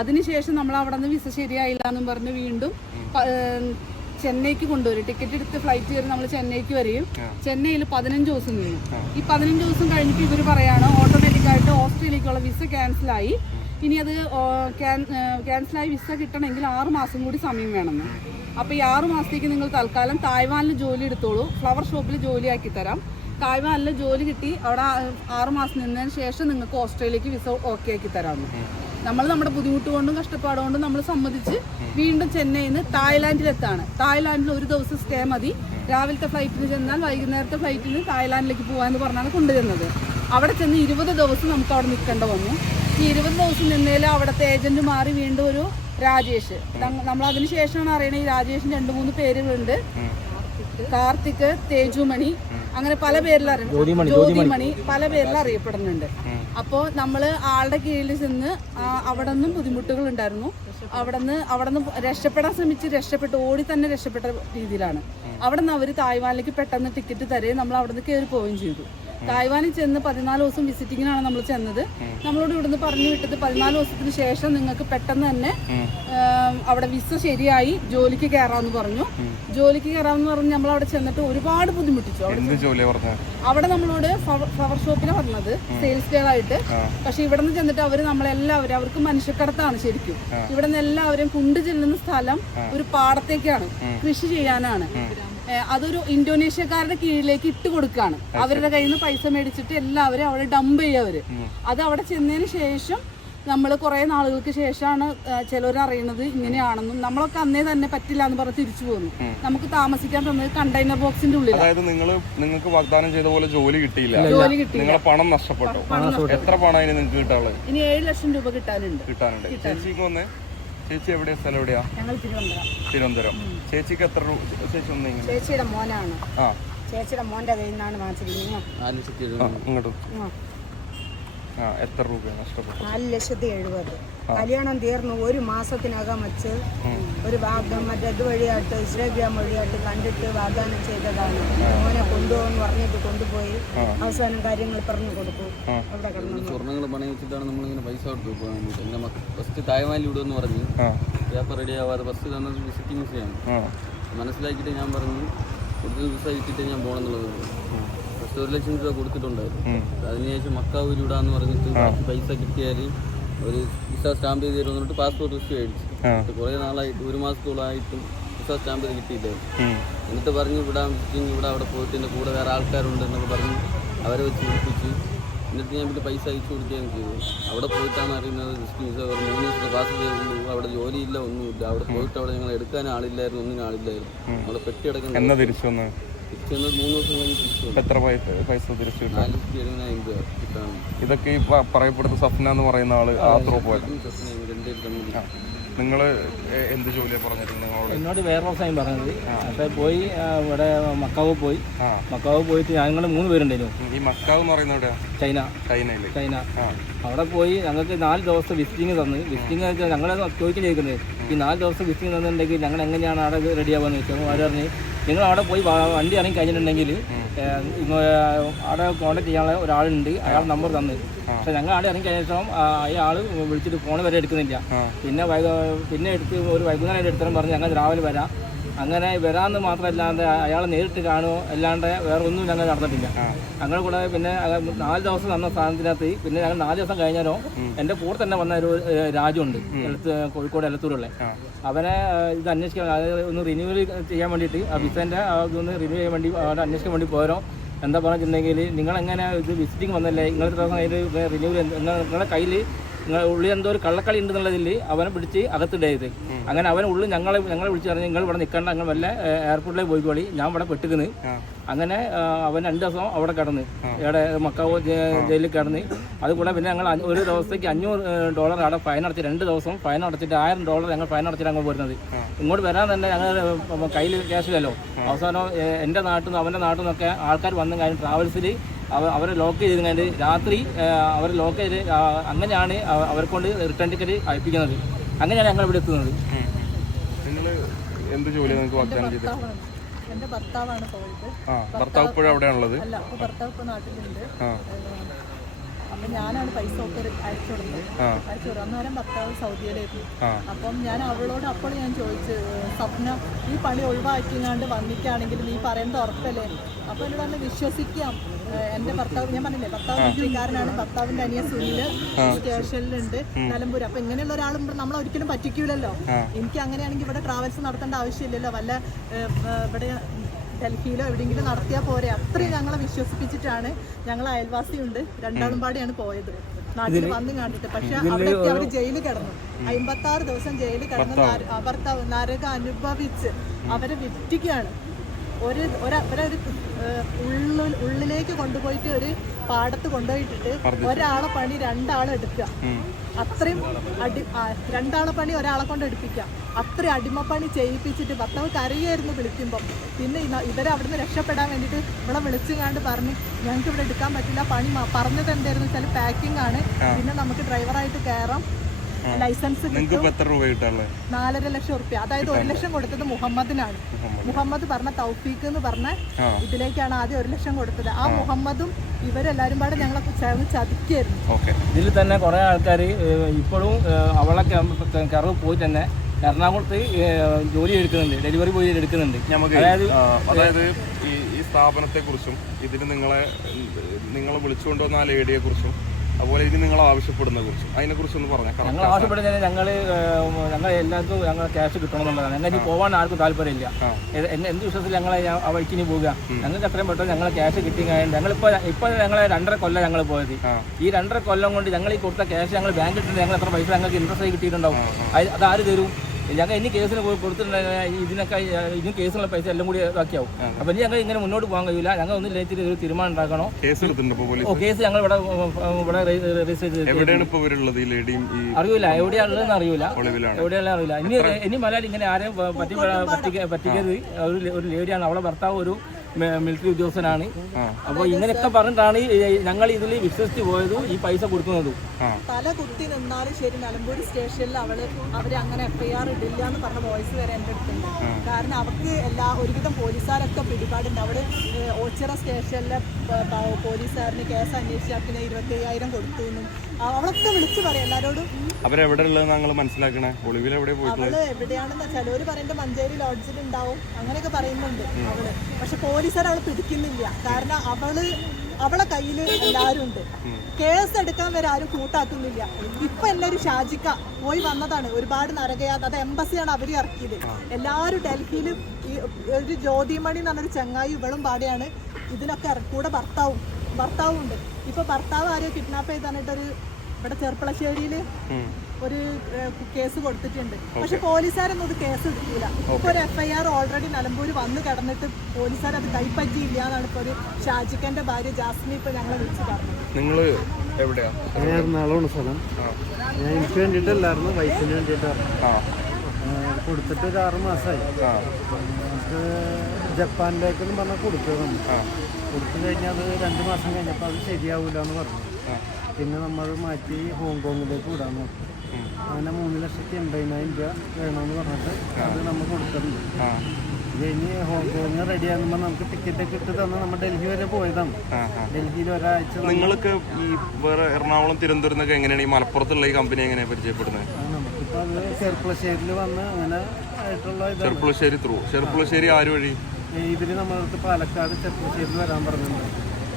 അതിനുശേഷം നമ്മൾ അവിടെ നിന്ന് വിസ ശരിയായില്ല എന്നും പറഞ്ഞ് വീണ്ടും ചെന്നൈക്ക് കൊണ്ടുവരും. ടിക്കറ്റ് എടുത്ത് ഫ്ലൈറ്റ് കയറി നമ്മൾ ചെന്നൈക്ക് വരികയും ചെന്നൈയിൽ 15 ദിവസം നിന്നു. ഈ 15 ദിവസം കഴിഞ്ഞിട്ട് ഇവർ പറയാണ് ഓട്ടോമാറ്റിക്കായിട്ട് ഓസ്ട്രേലിയക്കുള്ള വിസ ക്യാൻസലായി. ഇനി അത് ക്യാൻസലായി വിസ കിട്ടണമെങ്കിൽ 6 മാസം കൂടി സമയം വേണമെന്ന്. അപ്പോൾ ഈ 6 മാസത്തേക്ക് നിങ്ങൾ തൽക്കാലം തായ്വാനിൽ ജോലി എടുത്തോളൂ, ഫ്ലവർ ഷോപ്പിൽ ജോലിയാക്കി തരാം. തായ്വാനിൽ ജോലി കിട്ടി അവിടെ 6 മാസം നിന്നതിന് ശേഷം നിങ്ങൾക്ക് ഓസ്ട്രേലിയക്ക് വിസ ഓക്കെ ആക്കി തരാമെന്ന്. നമ്മൾ നമ്മുടെ ബുദ്ധിമുട്ട് കൊണ്ടും കഷ്ടപ്പാട് കൊണ്ടും നമ്മൾ സമ്മതിച്ച് വീണ്ടും ചെന്നൈയിൽ നിന്ന് തായ്ലാൻഡിലെത്താണ്. തായ്ലാൻഡിൽ ഒരു ദിവസം സ്റ്റേ മതി. രാവിലത്തെ ഫ്ലൈറ്റിന് ചെന്നാൽ വൈകുന്നേരത്തെ ഫ്ലൈറ്റിന് തായ്ലാൻഡിലേക്ക് പോകാമെന്ന് പറഞ്ഞാണ് കൊണ്ടുവരുന്നത്. അവിടെ ചെന്ന് 20 ദിവസം നമുക്ക് അവിടെ നിൽക്കേണ്ട വന്നു. ഈ 20 ദിവസം നിന്നതിൽ അവിടുത്തെ ഏജന്റ് മാറി വീണ്ടും ഒരു രാജേഷ്. നമ്മൾ അതിന് ശേഷമാണ് അറിയണത് ഈ രാജേഷിന് 2-3 പേരുകളുണ്ട്. കാർത്തിക്, തേജുമണി, അങ്ങനെ പല പേരിൽ ജ്യോതിമണി പല പേരിൽ അറിയപ്പെടുന്നുണ്ട്. അപ്പോൾ നമ്മൾ ആളുടെ കീഴിൽ ചെന്ന് അവിടെ നിന്നും ബുദ്ധിമുട്ടുകൾ ഉണ്ടായിരുന്നു. അവിടെ നിന്ന് രക്ഷപ്പെടാൻ രക്ഷപ്പെട്ട് ഓടി തന്നെ രക്ഷപ്പെട്ട രീതിയിലാണ്. അവിടെ നിന്ന് അവർ തായ്വാനിലേക്ക് പെട്ടെന്ന് ടിക്കറ്റ് തരുകയും നമ്മൾ അവിടെ നിന്ന് കയറി പോവുകയും ചെയ്തു. തായ്വാനിൽ ചെന്ന് 14 ദിവസം വിസിറ്റിങ്ങിനാണ് നമ്മൾ ചെന്നത്. നമ്മളോട് ഇവിടുന്ന് പറഞ്ഞു വിട്ടത് 14 ദിവസത്തിന് ശേഷം നിങ്ങൾക്ക് പെട്ടെന്ന് തന്നെ അവിടെ വിസ ശരിയായി ജോലിക്ക് കയറാമെന്ന് പറഞ്ഞു. ജോലിക്ക് കയറാമെന്ന് പറഞ്ഞ് നമ്മൾ അവിടെ ചെന്നിട്ട് ഒരുപാട് ബുദ്ധിമുട്ടിച്ചു. അവിടെ നമ്മളോട് ഫ്ലവർ ഷോപ്പിലാണ് പറഞ്ഞത് സെയിൽസ് ഗേൾ ആയിട്ട്. പക്ഷെ ഇവിടെ നിന്ന് ചെന്നിട്ട് അവർ നമ്മളെല്ലാവരും അവർക്ക് മനുഷ്യക്കടത്താണ് ശരിക്കും. ഇവിടെ നിന്ന് എല്ലാവരും കുണ്ട് ചെല്ലുന്ന സ്ഥലം ഒരു പാടത്തേക്കാണ്, കൃഷി ചെയ്യാനാണ്. അതൊരു ഇന്തോനേഷ്യക്കാരുടെ കീഴിലേക്ക് ഇട്ട് കൊടുക്കുകയാണ്. അവരുടെ കയ്യിൽ നിന്ന് പൈസ മേടിച്ചിട്ട് എല്ലാവരും അവിടെ ഡംപ് ചെയ്യവര്. അത് അവിടെ ചെന്നതിന് ശേഷം നമ്മൾ കുറെ നാളുകൾക്ക് ശേഷമാണ് ചിലർ അറിയുന്നത് ഇങ്ങനെയാണെന്നും. നമ്മളൊക്കെ അന്നേ തന്നെ പറ്റില്ല എന്ന് പറഞ്ഞ് തിരിച്ചു പോന്നു. നമുക്ക് താമസിക്കാൻ തന്നത് കണ്ടെയ്നർ ബോക്സിന്റെ ഉള്ളിൽ. അതായത് നിങ്ങൾക്ക് വാഗ്ദാനം ചെയ്ത പോലെ ജോലി കിട്ടിയില്ല, നിങ്ങളെ പണം നഷ്ടപ്പെട്ടു. എത്ര പണം നിങ്ങൾക്ക് കിട്ടാനുള്ളത്? ഇനി 7 ലക്ഷം രൂപ കിട്ടാനുണ്ട്. ചേച്ചിക്ക് വന്നേ. ചേച്ചി എവിടെയാ, സ്ഥലം എവിടെയാ? തിരുവനന്തപുരം. ചേച്ചിക്ക് എത്ര രൂപ? ചേച്ചി ഒന്നെങ്കിൽ ചേച്ചിയുടെ മോനാണ്. ചേച്ചിയുടെ മോന്റെ കയ്യിൽ നിന്നാണ് വാങ്ങിച്ചിരിക്കുന്നത്. ഇങ്ങോട്ട് എത്ര രൂപ നഷ്ടപ്പെട്ടു? 4,70,000. കല്യാണം തീർന്നു 1 മാസത്തിനകം വെച്ച് ഒരു മറ്റേ ഇത് വഴിയായിട്ട് ഇൻസ്റ്റാഗ്രാം വഴിയായിട്ട് കണ്ടിട്ട് വാഗ്ദാനം ചെയ്തതാണ്. മോനെ കൊണ്ടുപോകുമെന്ന് പറഞ്ഞിട്ട് കൊണ്ടുപോയി അവസാനം കാര്യങ്ങൾ പറഞ്ഞു കൊടുക്കും. അവിടെ കിടന്നു സ്വർണ്ണങ്ങൾ പണയം വെച്ചിട്ടാണ് നമ്മളിങ്ങനെ പൈസ കൊടുത്തു പോകാൻ വേണ്ടിയിട്ട്. എന്നെ ഫസ്റ്റ് തായ്വാനിൽ വിടുമെന്ന് പറഞ്ഞു. പേപ്പർ റെഡി ആവാതെ ഫസ്റ്റ് തന്നത് വിസിറ്റിംഗ് വിസയാണ്. മനസ്സിലാക്കിയിട്ട് ഞാൻ പറഞ്ഞു ഒറിജിനൽ വിസ കിട്ടിയിട്ട് ഞാൻ പോകണമെന്നുള്ളത്. ഫസ്റ്റ് 1 ലക്ഷം രൂപ കൊടുത്തിട്ടുണ്ടായിരുന്നു. അതിനുശേഷം മക്കാവൂർ വിടാന്ന് പറഞ്ഞിട്ട് പൈസ കിട്ടിയാൽ ഒരു വിസ സ്റ്റാമ്പ് ചെയ്ത് തരുമെന്ന് പറഞ്ഞിട്ട് പാസ്പോർട്ട് ഇഷ്യൂ അടിച്ചു. കുറേ നാളായിട്ട് 1 മാസത്തോളായിട്ടും വിസ സ്റ്റാമ്പ് ചെയ്ത് കിട്ടിയില്ലായിരുന്നു. എന്നിട്ട് പറഞ്ഞു വിടാൻ വിസിറ്റിംഗ് ഇവിടെ അവിടെ പോയിട്ട് എൻ്റെ കൂടെ വേറെ ആൾക്കാരുണ്ട് എന്നൊക്കെ പറഞ്ഞ് അവരെ വെച്ച് വിളിപ്പിച്ച് എന്നിട്ട് ഞാൻ പിന്നെ പൈസ അയച്ചു കൊടുക്കുകയാണ് ചെയ്തത്. അവിടെ പോയിട്ടാണ് അറിയുന്നത് വിസിറ്റിംഗ് വിസ 3 ദിവസത്തെ പാസ് ചെയ്തുള്ളൂ. അവിടെ ജോലിയില്ല, ഒന്നുമില്ല. അവിടെ പോയിട്ട് അവിടെ ഞങ്ങൾ എടുക്കാൻ ആളില്ലായിരുന്നു, ഒന്നിനും ആളില്ലായിരുന്നു. അവിടെ പെട്ടി അടക്കം തിരിച്ചു 3 ദിവസം കഴിഞ്ഞ് എത്ര പൈസ തിരിച്ചു? 4,70,000 രൂപ കിട്ടാണ്. ഇതൊക്കെ ഈ പറയപ്പെടുന്ന സഫ്ന എന്ന് പറയുന്ന ആള് ആത്രോ പോയത്. നിങ്ങൾ എന്ത് ജോലിയാണ് പറഞ്ഞിരുന്നത്? എന്നോട് വേറെ സൈൻ പറഞ്ഞത്. അപ്പോൾ പോയി ഇവിടെ മക്കാവ് പോയി. മക്കാവ് പോയിട്ട് ഞങ്ങൾ 3 പേരുണ്ടായിരുന്നു. ഈ മക്കാവ് എന്ന് പറയുന്നത് ചൈന. അവിടെ പോയി ഞങ്ങൾക്ക് 4 ദിവസത്തെ വിസിറ്റിംഗ് തന്ന്. വിസിറ്റിംഗ് വെച്ചാൽ ഞങ്ങളെ ചോദിക്കാൻ ചോദിക്കുന്നത് ഈ 4 ദിവസം വിസിറ്റിംഗ് തന്നിട്ടുണ്ടെങ്കിൽ ഞങ്ങൾ എങ്ങനെയാണ് അവിടെ റെഡി ആവാന്ന് വെച്ചാൽ അവർ പറഞ്ഞ് നിങ്ങൾ അവിടെ പോയി വണ്ടി ഇറങ്ങി കഴിഞ്ഞിട്ടുണ്ടെങ്കിൽ അവിടെ കോൺടാക്ട് ചെയ്യാനുള്ള ഒരാളുണ്ട്, അയാൾ നമ്പർ തന്ന്. പക്ഷെ ഞങ്ങൾ അവിടെ ഇറങ്ങി കഴിഞ്ഞ ശേഷം അയാൾ വിളിച്ചിട്ട് ഫോൺ വരെ എടുക്കുന്നില്ല. പിന്നെ എടുത്ത് ഒരു വൈകുന്നേരം എടുത്തരം പറഞ്ഞ് ഞങ്ങൾ രാവിലെ വരാം. അങ്ങനെ വരാമെന്ന് മാത്രമല്ലാണ്ട് അയാളെ നേരിട്ട് കാണുമോ അല്ലാണ്ട് വേറെ ഒന്നും ഞങ്ങൾ നടന്നിട്ടില്ല. ഞങ്ങൾ കൂടെ പിന്നെ 4 ദിവസം തന്ന സ്ഥാനത്തിനകത്ത് പിന്നെ ഞങ്ങൾ 4 ദിവസം കഴിഞ്ഞാലോ എൻ്റെ കൂടെ തന്നെ വന്ന ഒരു രാജുണ്ട് കോഴിക്കോട് എലത്തൂരുള്ള. അവനെ ഇത് അന്വേഷിക്കാൻ, അതായത് ഒന്ന് റിന്യൂവൽ ചെയ്യാൻ വേണ്ടിയിട്ട് ആ വിസേൻ്റെ ഇതൊന്ന് റിന്യൂ ചെയ്യാൻ വേണ്ടി അവിടെ അന്വേഷിക്കാൻ വേണ്ടി പോരോ. എന്താ പറഞ്ഞിട്ടുണ്ടെങ്കിൽ നിങ്ങളെങ്ങനെ ഇത് വിസിറ്റിംഗ് വന്നല്ലേ, ഇങ്ങനത്തെ ദിവസം അതിൽ റിന്യൂവൽ നിങ്ങളുടെ കയ്യിൽ ഉള്ളിൽ എന്തോ ഒരു കള്ളക്കളി ഉണ്ടെന്നുള്ളതിൽ അവനെ പിടിച്ച് അകത്തിടരുത്. അങ്ങനെ അവൻ ഉള്ളിൽ ഞങ്ങളെ വിളിച്ച് പറഞ്ഞ് നിങ്ങൾ ഇവിടെ നിൽക്കേണ്ട, ഞങ്ങൾ വല്ല എയർപോർട്ടിലേക്ക് പോയിക്കോളി, ഞാൻ ഇവിടെ പെട്ടിരുന്ന്. അങ്ങനെ അവൻ 2 ദിവസം അവിടെ കിടന്ന് ഇവിടെ മക്കാവോ ജയിലിൽ കിടന്ന്. അതുകൂടെ പിന്നെ ഞങ്ങൾ ഒരു ദിവസത്തേക്ക് $500 അവിടെ ഫൈൻ അടച്ച് 2 ദിവസം ഫൈൻ അടച്ചിട്ട് $1000 ഞങ്ങൾ ഫൈൻ അടച്ചിട്ട് അങ്ങ് പോരുന്നത്. ഇങ്ങോട്ട് വരാൻ തന്നെ ഞങ്ങൾ കയ്യിൽ ക്യാഷില്ലല്ലോ. അവസാനം എൻ്റെ നാട്ടിൽ നിന്ന് അവൻ്റെ നാട്ടിൽ നിന്നൊക്കെ ആൾക്കാർ വന്നു കഴിഞ്ഞ് ട്രാവൽസിൽ അവരെ ലോക്ക് ചെയ്ത് കഴിഞ്ഞ് രാത്രി അവരെ ലോക്ക് ചെയ്ത് അങ്ങനെയാണ് അവരെ കൊണ്ട് റിട്ടേൺ ടിക്കറ്റ് അയപ്പിക്കുന്നത്. അങ്ങനെയാണ് ഞങ്ങൾ ഇവിടെ എത്തുന്നത്. എന്ത് ജോലി നിങ്ങൾക്ക് വാഗ്ദാനം ചെയ്തത്? എന്റെ ഭർത്താവാണ് പോയത്. ഭർത്താവ് ഇപ്പോഴും അവിടെയാണുള്ളത്? അല്ല, ഭർത്താവ് ഇപ്പോൾ നാട്ടിലുണ്ട്. അപ്പം ഞാനാണ് പൈസ ഒക്കെ അയച്ചു കൊടുത്തത്. അന്നേരം ഭർത്താവ് സൗദിയിലായിരുന്നു. അപ്പം ഞാൻ അവളോട് അപ്പോൾ ഞാൻ ചോദിച്ചു, സ്വപ്ന ഈ പണി ഒഴിവാക്കിങ്ങാണ്ട് വന്നിട്ടാണെങ്കിൽ നീ പറയുന്നത് ഉറപ്പല്ലേ? അപ്പോൾ എന്നോട് പറഞ്ഞ് വിശ്വസിക്കാം. എൻ്റെ ഭർത്താവ്, ഞാൻ പറഞ്ഞില്ലേ ഭർത്താവ് മിലിറ്ററിക്കാരനാണ്, ഭർത്താവിൻ്റെ അനിയ സുനിൽ സ്റ്റേഷനിലുണ്ട് നിലമ്പൂർ. അപ്പം ഇങ്ങനെയുള്ള ഒരാളും നമ്മൾ ഒരിക്കലും പറ്റിക്കൂലല്ലോ. എനിക്ക് അങ്ങനെയാണെങ്കിൽ ഇവിടെ ട്രാവൽസ് നടത്തേണ്ട ആവശ്യമില്ലല്ലോ, വല്ല ഇവിടെ ഡൽഹിയിലോ എവിടെയെങ്കിലും നടത്തിയാൽ പോരെ. അത്രയും ഞങ്ങളെ വിശ്വസിപ്പിച്ചിട്ടാണ്. ഞങ്ങൾ അയൽവാസിയുണ്ട്, രണ്ടാളും പാടിയാണ് പോയത് നാട്ടിൽ വന്ന് കണ്ടിട്ട്. പക്ഷെ അവിടെ അവർ ജയിലിൽ കിടന്നു, 56 ദിവസം ജയിലിൽ കിടന്ന് ഭർത്താവ് നരകം അനുഭവിച്ച് അവരെ വിറ്റിക്കുകയാണ്. ഒരു ഉള്ളിലേക്ക് കൊണ്ടുപോയിട്ട് ഒരു പാടത്ത് കൊണ്ടുപോയിട്ടിട്ട് ഒരാളെ പണി രണ്ടാളെടുക്കുക. അത്രയും രണ്ടാളെ പണി ഒരാളെ കൊണ്ട് എടുപ്പിക്കുക. അത്രയും അടിമപ്പണി ചെയ്യിപ്പിച്ചിട്ട് ഭർത്താവ് കരയായിരുന്നു വിളിക്കുമ്പം. പിന്നെ ഇവരെ അവിടുന്ന് രക്ഷപ്പെടാൻ വേണ്ടിയിട്ട് ഇവിടെ വിളിച്ചുകാണ്ട് പറഞ്ഞ് ഞങ്ങൾക്ക് ഇവിടെ എടുക്കാൻ പറ്റില്ല, പണി പറഞ്ഞത് എന്തായിരുന്നു വെച്ചാൽ പാക്കിംഗ് ആണ്, പിന്നെ നമുക്ക് ഡ്രൈവറായിട്ട് കയറാം, ലൈസൻസ് കിട്ടും. 4.5 ലക്ഷം റുപ്യ. അതായത് 1 ലക്ഷം കൊടുത്തത് മുഹമ്മദിനാണ്. മുഹമ്മദ് പറഞ്ഞ തൗഫീഖ് എന്ന് പറഞ്ഞ ഇതിലേക്കാണ് ആദ്യം 1 ലക്ഷം കൊടുത്തത്. ആ മുഹമ്മദും ഇവരെല്ലാരും പാടെ ഞങ്ങളെ ചേർന്ന് ചതിക്കായിരുന്നു. ഇതിൽ തന്നെ കുറെ ആൾക്കാർ ഇപ്പോഴും അവളെ കറവ് പോയി തന്നെ എറണാകുളത്ത് ജോലി എടുക്കുന്നുണ്ട്, ഡെലിവറി ബോയ് എടുക്കുന്നുണ്ട്. അതായത് ഈ സ്ഥാപനത്തെ കുറിച്ചും ഇതിന് നിങ്ങളെ വിളിച്ചുകൊണ്ടുവന്ന ആ ലേഡിയെ കുറിച്ചും അതുപോലെ ഇനി നിങ്ങൾ ആവശ്യപ്പെടുന്നതിനെ കുറിച്ചും അതിനെക്കുറിച്ചൊന്ന് പറഞ്ഞാൽ. ഞങ്ങൾ ആവശ്യപ്പെടുന്നത് ഞങ്ങൾ എല്ലാവർക്കും ഞങ്ങൾ ക്യാഷ് കിട്ടണമെന്നുള്ളതാണ്. ഞങ്ങൾ ഇനി പോകാൻ ആർക്കും താല്പര്യമില്ല. എന്ത് വിശ്വസത്തിൽ ഞങ്ങളെ ആ വഴിക്ക് ഇനി പോവുക. ഞങ്ങൾക്ക് എത്രയും പെട്ടെന്ന് ഞങ്ങളെ ക്യാഷ് കിട്ടി കഴിഞ്ഞാൽ ഞങ്ങളിപ്പോൾ ഞങ്ങൾ 2.5 കൊല്ലം ഞങ്ങൾ പോയത്. ഈ 2.5 കൊല്ലം കൊണ്ട് ഞങ്ങൾ ഈ കൊടുത്ത ക്യാഷ് ഞങ്ങൾ ബാങ്കിൽ ഇട്ടിട്ട് ഞങ്ങൾ എത്ര പൈസ ഞങ്ങൾക്ക് ഇൻട്രസ്റ്റ് കിട്ടിയിട്ടുണ്ടാവും. അത് ആര് തരും? ഞങ്ങൾ ഇനി കേസിന് കൊടുത്തിട്ടുണ്ടെങ്കിൽ ഇതിനും കേസിനുള്ള പൈസ എല്ലാം കൂടി ഇതാക്കിയാവും. അപ്പം ഇനി ഞങ്ങൾ ഇങ്ങനെ മുന്നോട്ട് പോകാൻ കഴിയില്ല. ഞങ്ങൾ ഒന്ന് ലേറ്റിട്ട് ഒരു തീരുമാനം ഉണ്ടാക്കണോ. കേസ് ഞങ്ങൾ ഇവിടെ രജിസ്റ്റർ ചെയ്ത് അറിയില്ല, എവിടെയാണുള്ളതെന്ന് അറിയില്ല, എവിടെയാണെന്ന് അറിയില്ല. ഇനി മലയാളി ഇങ്ങനെ ആരെയും പറ്റിക്കരുത്. ഒരു ലേഡിയാണ്, അവളെ ഭർത്താവ് ഒരു മിലിറ്ററി ഉദ്യോഗസ്ഥനാണ്. അപ്പോൾ ഇങ്ങനെയൊക്കെ പറഞ്ഞിട്ടാണ് ഞങ്ങൾ ഇതിൽ വിശ്വസിച്ച് പോയതും ഈ പൈസ കൊടുക്കുന്നതും. തല കുത്തി നിന്നാലും ശരി നിലമ്പൂർ സ്റ്റേഷനിൽ അവര് അങ്ങനെ FIR ഇടില്ല എന്ന് പറഞ്ഞ വോയിസ് വരെ എൻ്റെ അടുത്തുണ്ട്. കാരണം അവർക്ക് ഒരുവിധം പോലീസുകാരൊക്കെ പിടിപാടുണ്ട്. അവിടെ ഓച്ചിറ സ്റ്റേഷനിലെ പോലീസുകാരന് കേസ് അന്വേഷിച്ചാക്കിന് 25,000 കൊടുത്തു എന്നും അവളൊക്കെ വിളിച്ചു പറയാം എല്ലാരോടും. അവള് എവിടെയാണെന്ന് ചിലവര് പറയുന്നത് മഞ്ചേരി ലോഡ്ജിൽ ഉണ്ടാവും, അങ്ങനെയൊക്കെ പറയുന്നുണ്ട് അവള്. പക്ഷെ പോലീസുകാർ അവളെ പിടിക്കുന്നില്ല. കാരണം അവളെ കയ്യിൽ എല്ലാവരും ഉണ്ട്. കേസ് എടുക്കാൻ വരെ ആരും കൂട്ടാക്കുന്നില്ല. ഇപ്പൊ എല്ലാവരും ഷാജിക്ക പോയി വന്നതാണ്. ഒരുപാട് നരകയാത, അത് എംബസിയാണ് അവർ ഇറക്കിയത്. എല്ലാവരും ഡൽഹിയിൽ ഈ ഒരു ജ്യോതിമണി എന്ന് പറഞ്ഞൊരു ചങ്ങായി ഇവളും പാടെയാണ് ഇതിനൊക്കെ കൂടെ ഭർത്താവും ഉണ്ട്. ഇപ്പൊ ഭർത്താവ് ആരോ കിഡ്നാപ്പ് ചെയ്ത് തന്നിട്ടൊരു ഇവിടെ ചെർപ്പളശ്ശേരിയിൽ ഒരു കേസ് കൊടുത്തിട്ടുണ്ട്. പക്ഷെ പോലീസുകാരൊന്നും അത് കേസ് എടുക്കൂല. ഇപ്പൊ ഒരു FIR ഓൾറെഡി നിലമ്പൂർ വന്ന് കിടന്നിട്ട് പോലീസുകാർ അത് കൈപ്പറ്റിയില്ല എന്നാണ് ഇപ്പൊ ഒരു ഷാജിക്കന്റെ ഭാര്യ ജാസ്മി ഇപ്പൊ ഞങ്ങളെ വിളിച്ച് പറഞ്ഞത്. എറണാകുളമാണ് സ്ഥലം. ഞാൻ എനിക്ക് വേണ്ടിയിട്ടല്ലായിരുന്നു, വൈഫിന് വേണ്ടിയിട്ടായിരുന്നു. കൊടുത്തിട്ട് ഒരു 6 മാസമായി. ജപ്പാനിലേക്കെന്ന് പറഞ്ഞാൽ കൊടുത്തതാണ്. കൊടുത്തു കഴിഞ്ഞാൽ അത് 2 മാസം കഴിഞ്ഞപ്പോൾ അത് ശരിയാവില്ല എന്ന് പറഞ്ഞു. പിന്നെ നമ്മൾ മാറ്റി ഹോങ്കോങ്ങിലേക്ക് വിടാമെന്ന് പറഞ്ഞു. അങ്ങനെ 3,80,000 രൂപ വേണമെന്ന് പറഞ്ഞിട്ട് അത് നമ്മൾ കൊടുത്തിട്ടുണ്ട്. ഇത് കഴിഞ്ഞ് ഹോങ്കോങ് റെഡി ആകുമ്പോൾ നമുക്ക് ടിക്കറ്റൊക്കെ ഇട്ട് തന്ന് നമ്മൾ ഡൽഹി വരെ പോയതാണ്. ഡൽഹിയിൽ ഒരാഴ്ച. നിങ്ങൾക്ക് ഈ വേറെ എറണാകുളം തിരുവനന്തപുരം എങ്ങനെയാണ് ഈ മലപ്പുറത്തുള്ള ഈ കമ്പനി എങ്ങനെ പരിചയപ്പെടുന്നത്? നമുക്കിപ്പോൾ അത് ചെർപ്പളശ്ശേരിയിൽ വന്ന് അങ്ങനെ ആയിട്ടുള്ള ചെർപ്പളശ്ശേരി ആര് വഴി? ഇവര് നമ്മളടുത്ത് പാലക്കാട് ചെർപ്പളശ്ശേരിയിൽ വരാൻ പറഞ്ഞിട്ടുണ്ട്.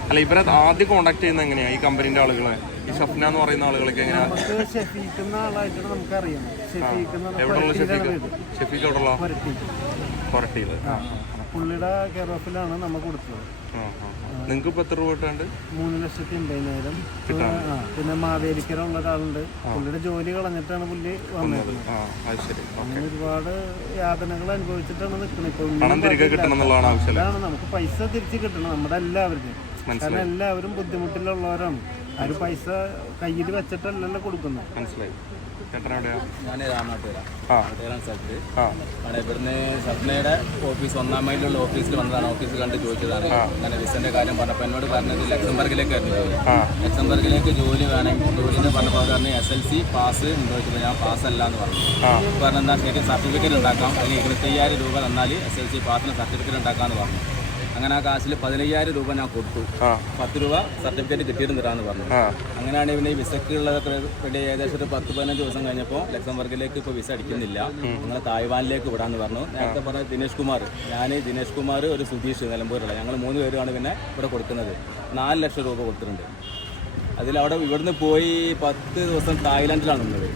അല്ല, ഇവരെ ആദ്യം കോണ്ടാക്ട് ചെയ്യുന്നത് എങ്ങനെയാ ഈ കമ്പനിന്റെ ആളുകളെ? ഈ ഷഫ്ന എന്ന് പറയുന്ന ആളുകളൊക്കെ എങ്ങനെയാ? നമുക്ക് ഷെഫീഖെന്ന ആളായിട്ടാണ് നമുക്കറിയാം. ഷെഫീഖ് എവിടെയുള്ള കൊരട്ടിയില് പുള്ളിയുടെ കെയർ ഓഫിലാണ് നമ്മൾ കൊടുത്തത്. നിങ്ങൾക്ക് ഇപ്പൊ എത്ര രൂപ കിട്ടാണ്ട്? 3,80,000. പിന്നെ മാവേലിക്കര ഉള്ള ഒരാളുണ്ട്, പുള്ളിയുടെ ജോലി കളഞ്ഞിട്ടാണ് പുള്ളി വന്നത്. അങ്ങനെ ഒരുപാട് യാതനകൾ അനുഭവിച്ചിട്ടാണ് നിൽക്കുന്നത്. അതാണ് നമുക്ക് പൈസ തിരിച്ച് കിട്ടണം നമ്മുടെ എല്ലാവരുടെയും. കാരണം എല്ലാവരും ബുദ്ധിമുട്ടിലുള്ളവരാണ്. ആരും പൈസ കയ്യിൽ വെച്ചിട്ടല്ലല്ലോ കൊടുക്കുന്നത്. മനസ്സിലായി. ഞാൻ രാമനാട്ടുകര സ്ഥലത്ത് ഇവിടുന്ന് സപ്ലൈയുടെ ഓഫീസ് 1-ാം മൈലിലുള്ള ഓഫീസിൽ വന്നതാണ്. ഓഫീസിൽ കണ്ട് ചോദിച്ചതാണ് അങ്ങനെ വിസന്റെ കാര്യം പറഞ്ഞപ്പോൾ എന്നോട് പറഞ്ഞത് ലക്സംബർഗിലേക്കായിരുന്നു ജോലി. ലക്സംബർഗിലേക്ക് ജോലി വേണമെങ്കിൽ ജോലിന്ന് പറഞ്ഞപ്പോൾ പറഞ്ഞ് SLC പാസ് ഉണ്ടോ ചോദിച്ചപ്പോൾ ഞാൻ പാസ്സല്ല എന്ന് പറഞ്ഞു. പറഞ്ഞാൽ എന്താ ശരി സർട്ടിഫിക്കറ്റ് ഉണ്ടാക്കാം, അല്ലെങ്കിൽ 25,000 രൂപ തന്നാൽ SLC പാസിന് സർട്ടിഫിക്കറ്റ് ഉണ്ടാക്കാമെന്ന് പറഞ്ഞു. അങ്ങനെ ആ കാശിൽ 15,000 രൂപ ഞാൻ കൊടുത്തു. 10 രൂപ സർട്ടിഫിക്കറ്റ് കിട്ടിയിരുന്നിട്ടാന്ന് പറഞ്ഞു. അങ്ങനെയാണ് പിന്നെ ഈ വിസക്കുള്ളതൊക്കെ റെഡി ഏകദേശം ഒരു 10-15 ദിവസം കഴിഞ്ഞപ്പോൾ ലക്സംബർഗിലേക്ക് ഇപ്പോൾ വിസ അടിക്കുന്നില്ല, നിങ്ങൾ തായ്വാനിലേക്ക് വിടാമെന്ന് പറഞ്ഞു. നേരത്തെ പറഞ്ഞ ദിനേഷ് കുമാർ, ദിനേഷ് കുമാർ, ഒരു സുധീഷ് നിലമ്പൂരുള്ള, ഞങ്ങൾ 3 പേരുമാണ് പിന്നെ ഇവിടെ കൊടുക്കുന്നത്. 4 ലക്ഷം രൂപ കൊടുത്തിട്ടുണ്ട്. അതിലവിടെ ഇവിടുന്ന് പോയി 10 ദിവസം തായ്ലാൻഡിലാണ് നിന്നത്.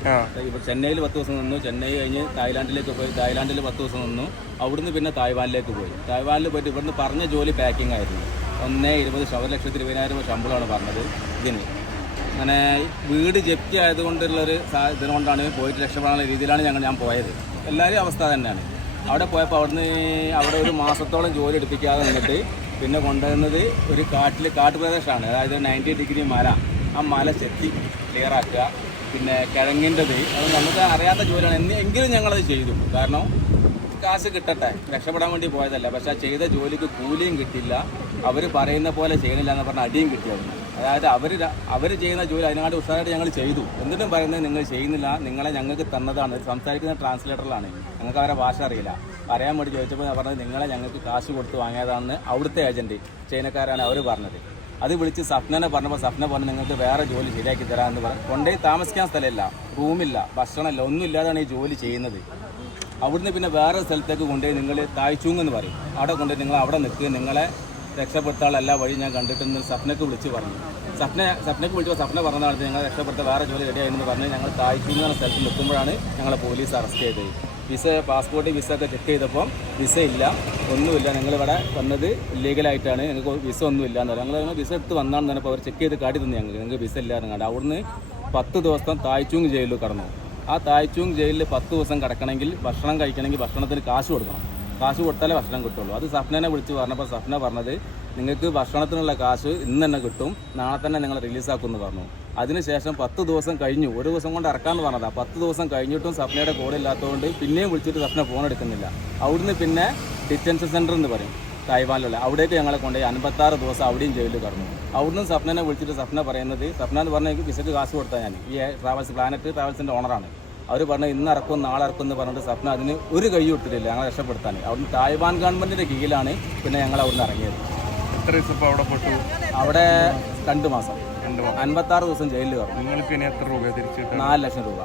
ചെന്നൈയിൽ 10 ദിവസം നിന്നു, ചെന്നൈ കഴിഞ്ഞ് തായ്ലാൻഡിലേക്ക് പോയി, തായ്ലാൻഡിൽ 10 ദിവസം നിന്നു. അവിടുന്ന് പിന്നെ തായ്വാനിലേക്ക് പോയി. തായ്വാനിൽ പോയിട്ട് ഇവിടുന്ന് പറഞ്ഞ ജോലി പാക്കിംഗ് ആയിരുന്നു. 1,20,000 1,20,000 ശമ്പളമാണ് പറഞ്ഞത് ഇതിന്. അങ്ങനെ വീട് ജപ്തി ആയതുകൊണ്ടുള്ളൊരു ഇതിനുകൊണ്ടാണ് പോയിട്ട് രക്ഷപ്പെടാനുള്ള രീതിയിലാണ് ഞാൻ പോയത്. എല്ലാവരും അവസ്ഥ തന്നെയാണ്. അവിടെ പോയപ്പോൾ അവിടെ ഒരു മാസത്തോളം ജോലി എടുപ്പിക്കാതെ നിന്നിട്ട് പിന്നെ കൊണ്ടുവരുന്നത് ഒരു കാട്ടുപ്രദേശമാണ്. അതായത് 90 ഡിഗ്രി മല, ആ മല ചെത്തി ക്ലിയറാക്കുക, പിന്നെ കിഴങ്ങിൻ്റെത്, അത് നമുക്ക് അറിയാത്ത ജോലിയാണ്. എങ്കിലും ഞങ്ങളത് ചെയ്തു. കാരണം കാശ് കിട്ടട്ടെ, രക്ഷപ്പെടാൻ വേണ്ടി പോയതല്ല. പക്ഷെ ആ ചെയ്ത ജോലിക്ക് കൂലിയും കിട്ടില്ല, അവർ പറയുന്ന പോലെ ചെയ്യണില്ല എന്ന് പറഞ്ഞാൽ അടിയും കിട്ടിയായിരുന്നു. അതായത് അവർ ചെയ്യുന്ന ജോലി അതിനായിട്ട് ഉഷാറായിട്ട് ഞങ്ങൾ ചെയ്തു. എന്നിട്ടും പറയുന്നത് നിങ്ങൾ ചെയ്യുന്നില്ല, നിങ്ങളെ ഞങ്ങൾക്ക് തന്നതാണ്. സംസാരിക്കുന്ന ട്രാൻസ്ലേറ്ററിലാണ്, ഞങ്ങൾക്ക് അവരെ ഭാഷ അറിയില്ല. പറയാൻ വേണ്ടി ചോദിച്ചപ്പോൾ പറഞ്ഞത് നിങ്ങളെ ഞങ്ങൾക്ക് കാശ് കൊടുത്ത് വാങ്ങിയതാണെന്ന് അവിടുത്തെ ഏജൻറ്റ് ചൈനക്കാരാണ് അവർ പറഞ്ഞത്. അത് വിളിച്ച് സപ്നനെ പറഞ്ഞപ്പോൾ സപ്ന പറഞ്ഞു നിങ്ങൾക്ക് വേറെ ജോലി ശരിയാക്കി തരാമെന്ന് പറഞ്ഞു. കൊണ്ടുപോയി താമസിക്കാൻ സ്ഥലമില്ല, റൂമില്ല, ഭക്ഷണമില്ല, ഒന്നും ഇല്ലാതാണ് ഈ ജോലി ചെയ്യുന്നത്. അവിടുന്ന് പിന്നെ വേറെ സ്ഥലത്തേക്ക് കൊണ്ടുപോയി നിങ്ങൾ തായ്ചൂങ് എന്ന് പറയും, അവിടെ കൊണ്ടുപോയി നിങ്ങൾ അവിടെ നിൽക്കുക, നിങ്ങളെ രക്ഷപ്പെടുത്താനുള്ള എല്ലാ വഴി ഞാൻ കണ്ടിട്ടെന്ന് സപ്നക്ക് വിളിച്ച് പറഞ്ഞു. സപ്നക്ക് വിളിച്ചപ്പോൾ സപ്ന പറഞ്ഞ ആൾക്ക് ഞങ്ങൾ രക്ഷപ്പെടുത്താൻ വേറെ ജോലി റെഡിയായെന്ന് പറഞ്ഞ് ഞങ്ങൾ തായ്ചൂങ് എന്ന സ്ഥലത്ത് നിൽക്കുമ്പോഴാണ് ഞങ്ങളെ പോലീസ് അറസ്റ്റ് ചെയ്തത്. പാസ്പോർട്ട് വിസ ഒക്കെ ചെക്ക് ചെയ്തപ്പോൾ വിസ ഇല്ല, ഒന്നുമില്ല, നിങ്ങളിവിടെ വന്നത് ഇല്ലീഗലായിട്ടാണ്, ഞങ്ങൾക്ക് വിസ ഒന്നുമില്ല എന്ന് പറഞ്ഞു. ഞങ്ങൾ വിസ എടുത്ത് വന്നാണെന്ന് പറഞ്ഞപ്പോൾ അവർ ചെക്ക് ചെയ്ത് കാട്ടി തന്നു ഞങ്ങൾക്ക് വിസ ഇല്ലാന്ന് കണ്ട്. അവിടുന്ന് 10 ദിവസം തായ്ചൂങ് ജയിലിൽ കടന്നു. ആ തായ്ചൂങ് ജയിലിൽ 10 ദിവസം കിടക്കണമെങ്കിൽ ഭക്ഷണം കഴിക്കണമെങ്കിൽ ഭക്ഷണത്തിന് കാശ് കൊടുക്കണം. കാശ് കൊടുത്താലേ ഭക്ഷണം കിട്ടുള്ളൂ. അത് സപ്നനെ വിളിച്ച് പറഞ്ഞപ്പോൾ സപ്ന പറഞ്ഞത് നിങ്ങൾക്ക് ഭക്ഷണത്തിനുള്ള കാശ് ഇന്ന് തന്നെ കിട്ടും, നാളെ തന്നെ നിങ്ങൾ റിലീസാക്കുമെന്ന് പറഞ്ഞു. അതിനുശേഷം 10 ദിവസം കഴിഞ്ഞു, ഒരു ദിവസം കൊണ്ട് ഇറക്കാമെന്ന് പറഞ്ഞതാണ്. 10 ദിവസം കഴിഞ്ഞിട്ടും സപ്നയുടെ കോഡ് ഇല്ലാത്തതുകൊണ്ട് പിന്നെയും വിളിച്ചിട്ട് സപ്ന ഫോൺ എടുക്കുന്നില്ല. അവിടുന്ന് പിന്നെ ഡിറ്റൻഷൻ സെൻറ്റർ എന്ന് പറയും തായ്വാനിലുള്ള, അവിടേക്ക് ഞങ്ങളെ കൊണ്ടുപോയി 56 ദിവസം അവിടെയും ജയിലിൽ കടന്നു. അവിടുന്ന് സപ്നനെ വിളിച്ചിട്ട് സപ്ന പറയുന്നത്, സപ്ന എന്ന് പറഞ്ഞാൽ എനിക്ക് വിസക്ക് കാശ് കൊടുത്താൽ ഞാൻ ഈ പ്ലാനറ്റ് ട്രാവൽസിൻ്റെ ഓണറാണ്. അവർ പറഞ്ഞു ഇന്ന് ഇറക്കും നാളെ ഇറക്കും എന്ന് പറഞ്ഞിട്ട് സപ്ന അതിന് ഒരു കൈ കൊടുത്തിട്ടില്ല ഞങ്ങളെ രക്ഷപ്പെടുത്താൻ. അവിടുന്ന് തായ്വാൻ ഗവൺമെൻറ്റിൻ്റെ കീഴിലാണ് പിന്നെ ഞങ്ങൾ അവിടുന്ന് ഇറങ്ങിയത്. എത്ര ദിവസം അവിടെ പെട്ടു? അവിടെ 2 മാസം 56 ദിവസം ജയിലിൽ കയറും. നിങ്ങൾക്ക് ഇനി എത്ര രൂപ തിരിച്ചു? 4 ലക്ഷം രൂപ.